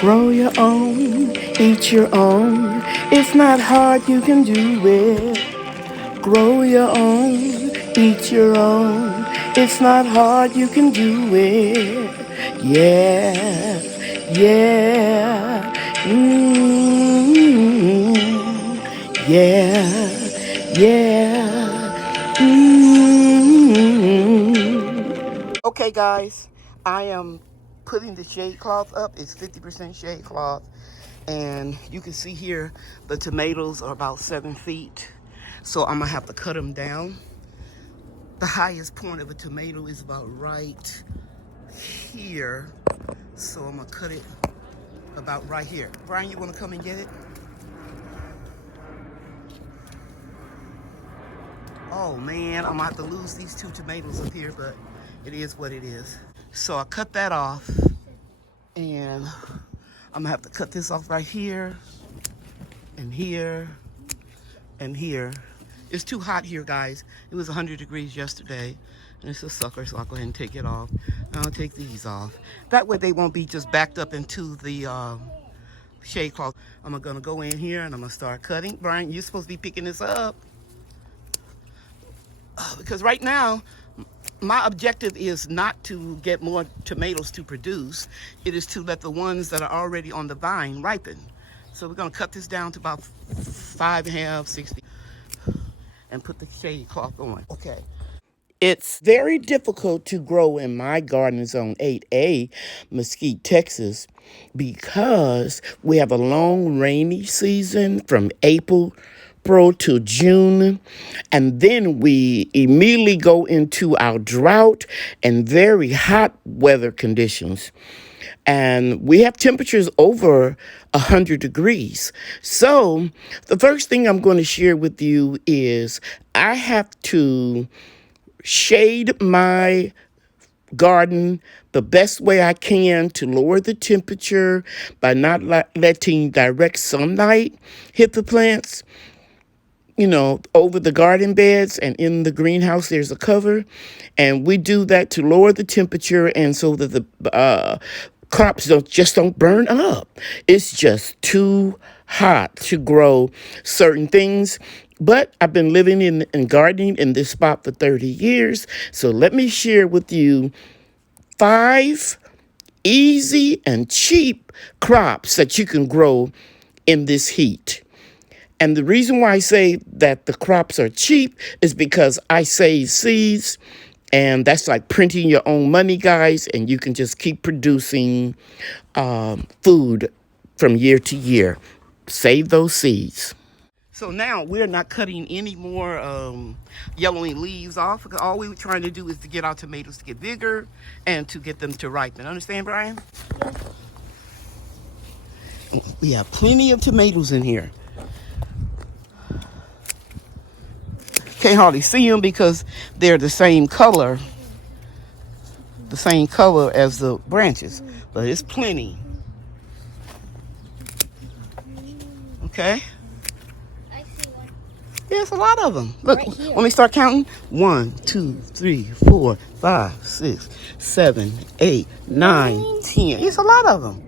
Grow your own, eat your own. It's not hard, you can do it. Grow your own, eat your own. It's not hard, you can do it. Yeah, yeah. Yeah, yeah. Okay, guys, I am putting the shade cloth up. It's 50% shade cloth. And you can see here the tomatoes are about 7 feet. So I'm gonna have to cut them down. The highest point of a tomato is about right here. So I'm gonna cut it about right here. Brian, you wanna come and get it? Oh man, I'm gonna have to lose these 2 tomatoes up here, but it is what it is. So I cut that off, and I'm gonna have to cut this off right here, and here, and here. It's too hot here, guys. It was 100 degrees yesterday, and it's a sucker, so I'll go ahead and take it off. I'll take these off. That way they won't be just backed up into the shade cloth. I'm gonna go in here and I'm gonna start cutting. Brian, you're supposed to be picking this up. Because right now, my objective is not to get more tomatoes to produce. It is to let the ones that are already on the vine ripen. So we're gonna cut this down to about 5.5, 6 feet and put the shade cloth on. Okay. It's very difficult to grow in my garden zone 8A, Mesquite, Texas, because we have a long rainy season from April to June, and then we immediately go into our drought and very hot weather conditions. And we have temperatures over 100 degrees. So the first thing I'm going to share with you is I have to shade my garden the best way I can to lower the temperature by not letting direct sunlight hit the plants. You know, over the garden beds, and in the greenhouse, there's a cover. And we do that to lower the temperature and so that the crops don't burn up. It's just too hot to grow certain things. But I've been living in gardening in this spot for 30 years. So let me share with you 5 easy and cheap crops that you can grow in this heat. And the reason why I say that the crops are cheap is because I save seeds, and that's like printing your own money, guys, and you can just keep producing food from year to year. Save those seeds. So now we're not cutting any more yellowing leaves off. All we were trying to do is to get our tomatoes to get bigger and to get them to ripen. Understand, Brian? Yes. We have plenty of tomatoes in here. Can't hardly see them because they're the same color as the branches, but it's plenty. Okay? I see one. Yeah, it's a lot of them. Look, Right here. Let me start counting. 1, 2, 3, 4, 5, 6, 7, 8, 9, 10. It's a lot of them.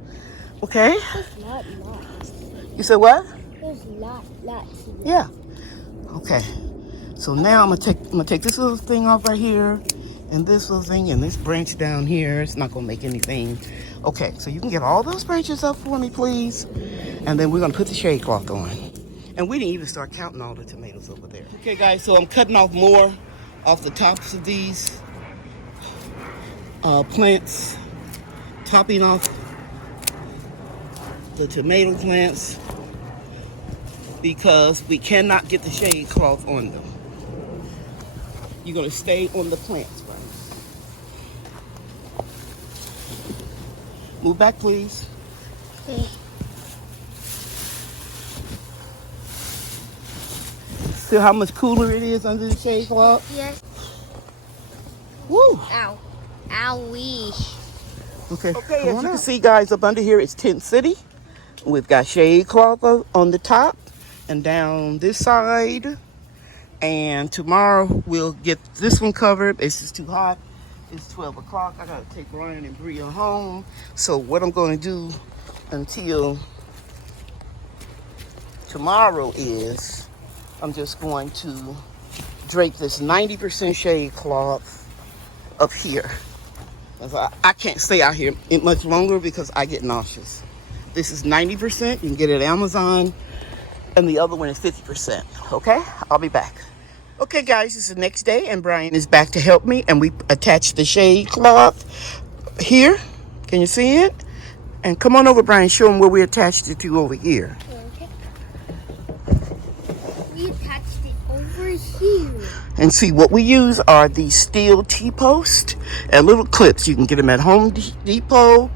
Okay? There's lots. You said what? There's lots. Yeah. Okay. So now I'm gonna take this little thing off right here, and this little thing, and this branch down here. It's not gonna make anything. Okay, so you can get all those branches up for me, please. And then we're gonna put the shade cloth on. And we didn't even start counting all the tomatoes over there. Okay, guys, so I'm cutting off more off the tops of these plants, topping off the tomato plants because we cannot get the shade cloth on them. You're going to stay on the plants, right? Move back, please. Okay. See how much cooler it is under the shade cloth? Yes. Woo! Ow. Owie. Okay, as you can see, guys, up under here it's Tent City. We've got shade cloth on the top and down this side. And tomorrow we'll get this one covered. It's just too hot. It's 12 o'clock. I gotta take Brian and Bria home. So what I'm gonna do until tomorrow is, I'm just going to drape this 90% shade cloth up here. I can't stay out here much longer because I get nauseous. This is 90%. You can get it at Amazon. And the other one is 50%. Okay? I'll be back. Okay, guys, it's the next day, and Brian is back to help me. And we attached the shade cloth here. Can you see it? And come on over, Brian. Show them where we attached it to over here. Okay. We attached it over here. And see, what we use are these steel T-posts and little clips. You can get them at Home Depot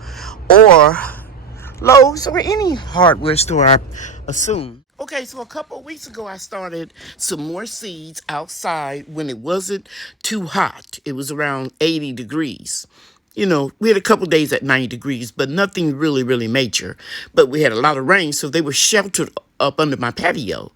or Lowe's or any hardware store, I assume. Okay, so a couple of weeks ago, I started some more seeds outside when it wasn't too hot. It was around 80 degrees. You know, we had a couple days at 90 degrees, but nothing really, really major. But we had a lot of rain, so they were sheltered up under my patio.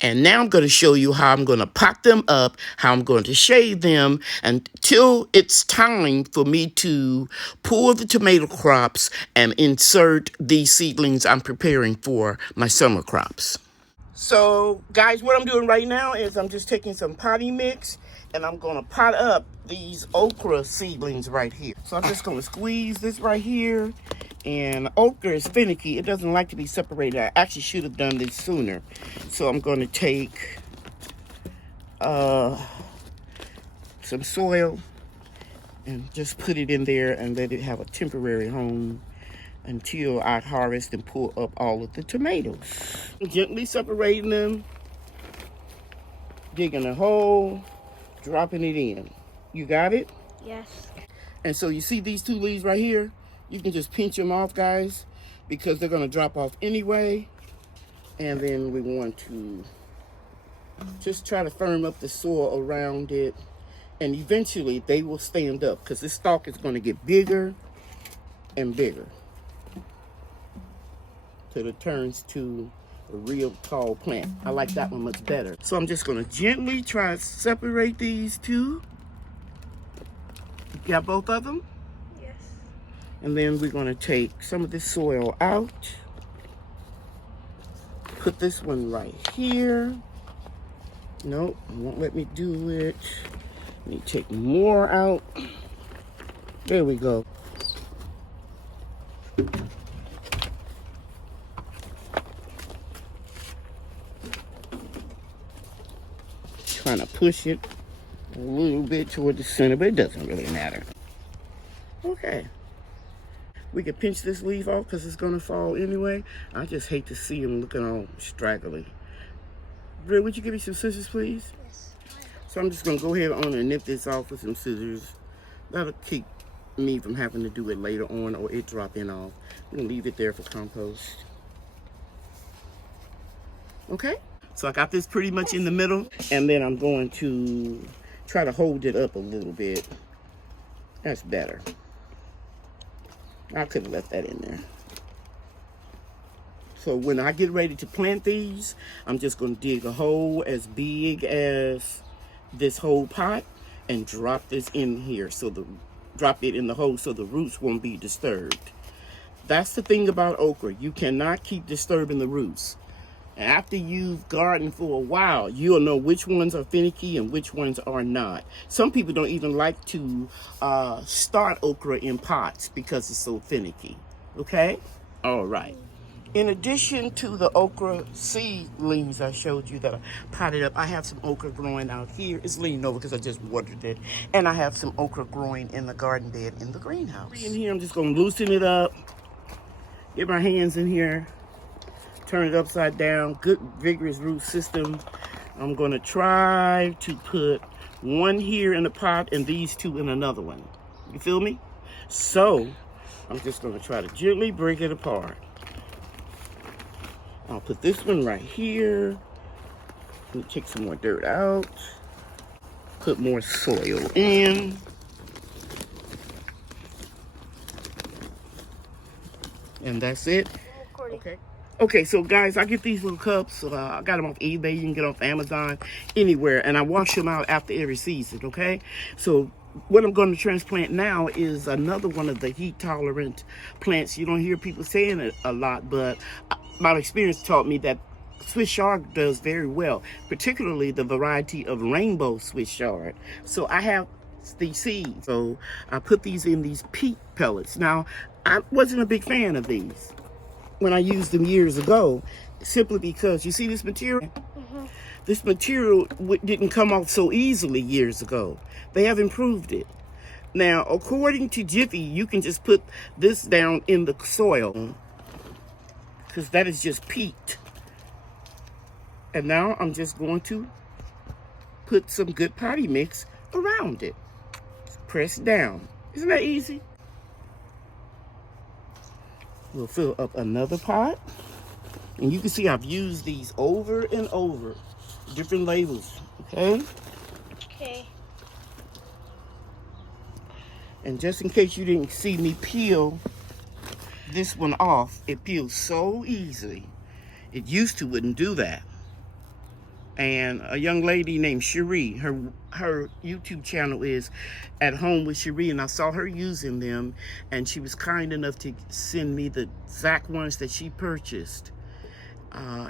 And now I'm going to show you how I'm going to pot them up, how I'm going to shade them until it's time for me to pull the tomato crops and insert these seedlings I'm preparing for my summer crops. So, guys, what I'm doing right now is I'm just taking some potting mix and I'm going to pot up these okra seedlings right here. So I'm just going to squeeze this right here. And okra is finicky. It doesn't like to be separated. I actually should have done this sooner. So I'm going to take some soil and just put it in there and let it have a temporary home until I harvest and pull up all of the tomatoes. Gently separating them, digging a hole, dropping it in. You got it? Yes. And so you see these two leaves right here? You can just pinch them off, guys, because they're going to drop off anyway. And then we want to just try to firm up the soil around it. And eventually they will stand up because this stalk is going to get bigger and bigger till it turns to a real tall plant. I like that one much better. So I'm just going to gently try to separate these two. You got both of them? Yes. And then we're going to take some of this soil out. Put this one right here. Nope, it won't let me do it. Let me take more out. There we go. Trying to push it a little bit toward the center, but it doesn't really matter. Okay. We can pinch this leaf off because it's going to fall anyway. I just hate to see them looking all straggly. Britt, would you give me some scissors, please? Yes. So I'm just going to go ahead on and nip this off with some scissors. That'll keep me from having to do it later on or it dropping off. I'm going to leave it there for compost. Okay? So I got this pretty much in the middle, and then I'm going to try to hold it up a little bit. That's better. I could have left that in there. So when I get ready to plant these, I'm just going to dig a hole as big as this whole pot and drop this in here. Drop it in the hole so the roots won't be disturbed. That's the thing about okra. You cannot keep disturbing the roots. After you've gardened for a while, you'll know which ones are finicky and which ones are not. Some people don't even like to start okra in pots because it's so finicky. Okay? All right. In addition to the okra seedlings I showed you that I potted up, I have some okra growing out here. It's leaning over because I just watered it. And I have some okra growing in the garden bed in the greenhouse. In here, I'm just going to loosen it up. Get my hands in here. Turn it upside down. Good vigorous root system. I'm going to try to put one here in the pot and these two in another one. You feel me? So I'm just going to try to gently break it apart. I'll put this one right here. Let me take some more dirt out. Put more soil in. And that's it. Okay. Okay, so guys, I get these little cups. I got them off eBay. You can get them off Amazon, anywhere. And I wash them out after every season, okay? So what I'm going to transplant now is another one of the heat tolerant plants. You don't hear people saying it a lot, but my experience taught me that Swiss chard does very well, particularly the variety of rainbow Swiss chard. So I have these seeds. So I put these in these peat pellets. Now, I wasn't a big fan of these when I used them years ago, simply because you see this material? This material didn't come off so easily years ago. They have improved it. Now, according to Jiffy, you can just put this down in the soil because that is just peat. And now I'm just going to put some good potty mix around it. Press down. Isn't that easy? We'll fill up another pot. And you can see I've used these over and over. Different labels, okay? Okay. And just in case you didn't see me peel this one off, it peels so easily. It used to wouldn't do that. And a young lady named Cheryl, her YouTube channel is At Home with Cheryl, and I saw her using them, and she was kind enough to send me the exact ones that she purchased.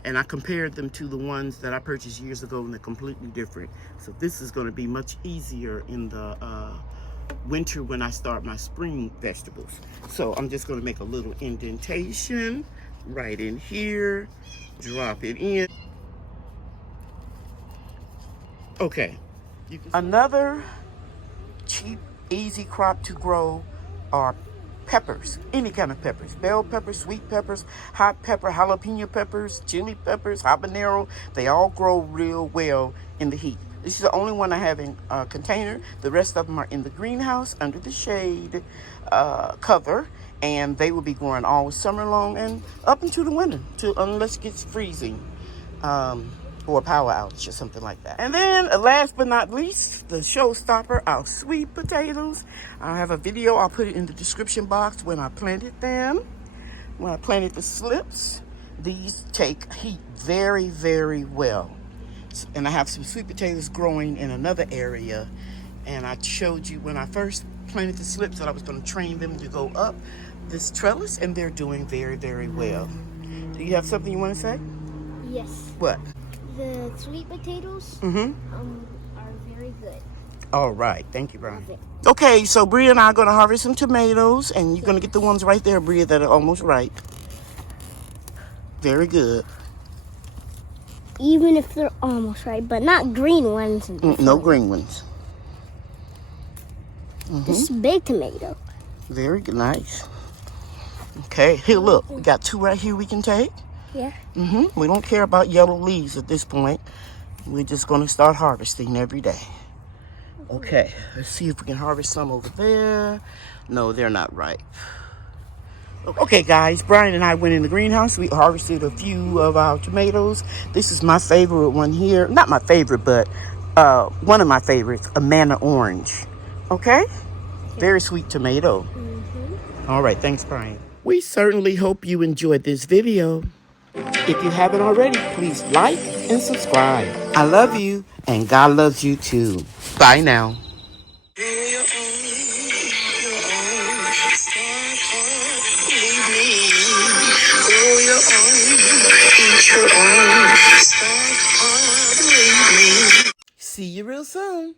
And I compared them to the ones that I purchased years ago, and they're completely different. So this is going to be much easier in the winter when I start my spring vegetables. So I'm just going to make a little indentation right in here, drop it in. Okay. Another cheap, easy crop to grow are peppers, any kind of peppers, bell peppers, sweet peppers, hot pepper, jalapeno peppers, chili peppers, habanero. They all grow real well in the heat. This is the only one I have in a container. The rest of them are in the greenhouse under the shade cover, and they will be growing all summer long and up into the winter, unless it gets freezing. Or a power outage or something like that. And then last but not least, the showstopper, our sweet potatoes. I have a video, I'll put it in the description box when I planted them. When I planted the slips, these take heat very, very well. And I have some sweet potatoes growing in another area. And I showed you when I first planted the slips that I was going to train them to go up this trellis, and they're doing very, very well. Do you have something you want to say? Yes. What? The sweet potatoes are very good. All right. Thank you, Brian. Okay, so Bria and I are going to harvest some tomatoes, and you're going to get the ones right there, Bria, that are almost ripe. Very good. Even if they're almost ripe, but not green ones. No green ones. This is a big tomato. Very good. Nice. Okay, here, look. We got two right here we can take. Yeah. We don't care about yellow leaves at this point. We're just going to start harvesting every day. Okay, let's see if we can harvest some over there. No, they're not ripe. Okay, guys, Brian and I went in the greenhouse. We harvested a few of our tomatoes. This is my favorite one here. Not my favorite, but one of my favorites, a manna orange. Okay? Very sweet tomato. All right, thanks, Brian. We certainly hope you enjoyed this video. If you haven't already, please like and subscribe. I love you, and God loves you too. Bye now. See you real soon.